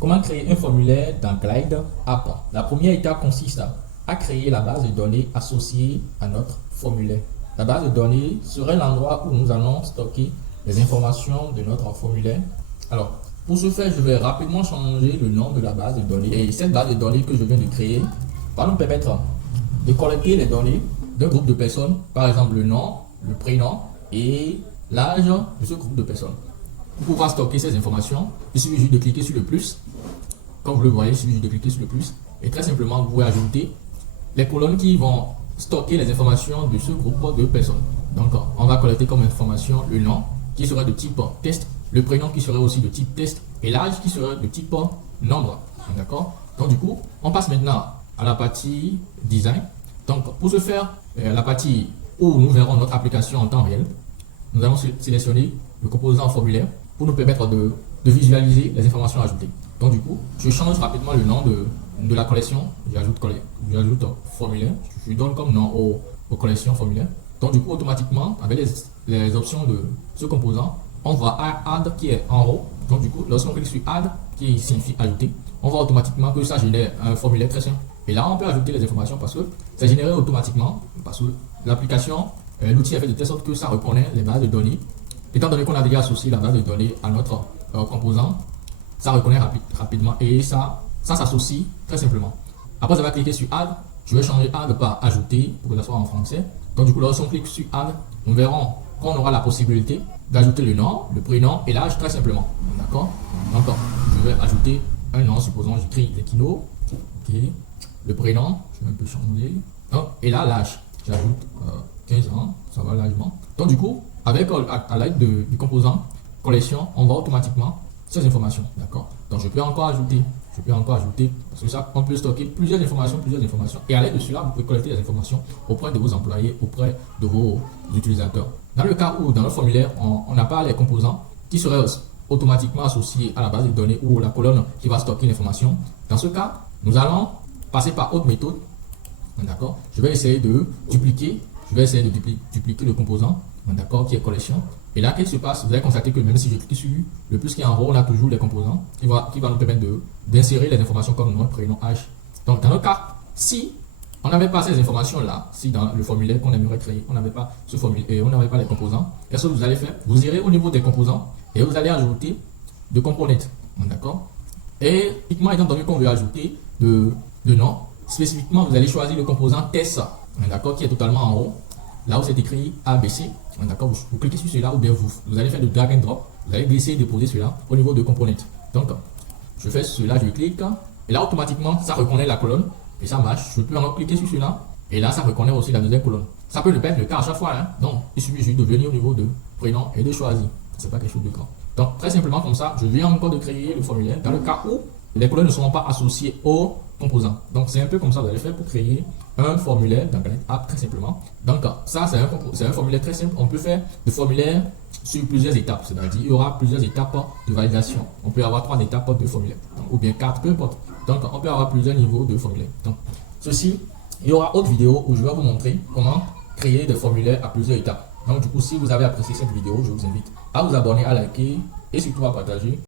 Comment créer un formulaire dans Glide App? La première étape consiste à créer la base de données associée à notre formulaire. La base de données serait l'endroit où nous allons stocker les informations de notre formulaire. Alors, pour ce faire, je vais rapidement changer le nom de la base de données. Et cette base de données que je viens de créer va nous permettre de collecter les données d'un groupe de personnes, par exemple le nom, le prénom et l'âge de ce groupe de personnes. Pour pouvoir stocker ces informations, il suffit juste de cliquer sur le plus. Comme vous le voyez, il suffit juste de cliquer sur le plus. Et très simplement, vous pouvez ajouter les colonnes qui vont stocker les informations de ce groupe de personnes. Donc, on va collecter comme information le nom qui serait de type test, le prénom qui serait aussi de type test et l'âge qui serait de type nombre. D'accord? Donc, du coup, on passe maintenant à la partie design. Donc, pour ce faire, la partie où nous verrons notre application en temps réel, nous allons sélectionner le composant formulaire pour nous permettre de visualiser les informations ajoutées. Donc, du coup, je change rapidement le nom de la collection. J'ajoute formulaire. Je donne comme nom aux collections formulaires. Donc, du coup, automatiquement, avec les options de ce composant, on voit Add qui est en haut. Donc, du coup, lorsqu'on clique sur Add, qui signifie ajouter, on voit automatiquement que ça génère un formulaire très simple. Et là, on peut ajouter les informations parce que c'est généré automatiquement, parce que l'application, l'outil est fait de telle sorte que ça reconnaît les bases de données. Étant donné qu'on a déjà associé la base de données à notre composant, ça reconnaît rapidement et ça s'associe très simplement. Après avoir cliqué sur Add, je vais changer Add par Ajouter pour que ça soit en français. Donc du coup, lorsqu'on clique sur Add, nous verrons qu'on aura la possibilité d'ajouter le nom, le prénom et l'âge très simplement. D'accord? Donc je vais ajouter un nom, supposons j'écris Lekino. Ok. Le prénom, je vais un peu changer. Donc, et là, l'âge, j'ajoute 15 ans, ça va largement. Donc du coup, avec à l'aide du composant collection, on voit automatiquement ces informations. D'accord? Donc je peux encore ajouter. Parce que ça, on peut stocker plusieurs informations. Et à l'aide de cela, vous pouvez collecter les informations auprès de vos employés, auprès de vos utilisateurs. Dans le cas où, dans le formulaire, on n'a pas les composants qui seraient automatiquement associés à la base de données ou la colonne qui va stocker l'information, dans ce cas, nous allons passer par autre méthode. D'accord? Je vais essayer de dupliquer. dupliquer le composant. D'accord? Qui est collection. Et là, qu'est-ce qui se passe? Vous allez constater que même si je clique sur le plus qui est en haut, on a toujours les composants qui va nous permettre d'insérer les informations comme nom, prénom, âge. Donc, dans notre cas, si on n'avait pas ces informations-là, si dans le formulaire qu'on aimerait créer, on n'avait pas ce formulaire et on n'avait pas les composants, qu'est-ce que vous allez faire? Vous irez au niveau des composants et vous allez ajouter de components. D'accord? Et uniquement étant donné qu'on veut ajouter de nom, spécifiquement, vous allez choisir le composant test, d'accord, qui est totalement en haut. Là où c'est écrit ABC, d'accord, vous cliquez sur cela ou bien vous allez faire de drag and drop, vous allez glisser et déposer cela au niveau de components. Donc, je fais cela, je clique et là automatiquement ça reconnaît la colonne et ça marche. Je peux encore cliquer sur cela et là ça reconnaît aussi la deuxième colonne. Ça peut ne pas être le cas à chaque fois, hein. Donc il suffit juste de venir au niveau de prénom et de choisir. C'est pas quelque chose de grand. Donc, très simplement comme ça, je viens encore de créer le formulaire dans le cas où les colonnes ne seront pas associées aux composants. Donc, c'est un peu comme ça que vous allez faire pour créer un formulaire dans Glide App très simplement. Donc, ça, c'est un formulaire très simple. On peut faire des formulaires sur plusieurs étapes. C'est-à-dire, il y aura plusieurs étapes de validation. On peut avoir 3 étapes de formulaire. Donc, ou bien 4, peu importe. Donc, on peut avoir plusieurs niveaux de formulaire. Donc, ceci, il y aura autre vidéo où je vais vous montrer comment créer des formulaires à plusieurs étapes. Donc, du coup, si vous avez apprécié cette vidéo, je vous invite à vous abonner, à liker et surtout à partager.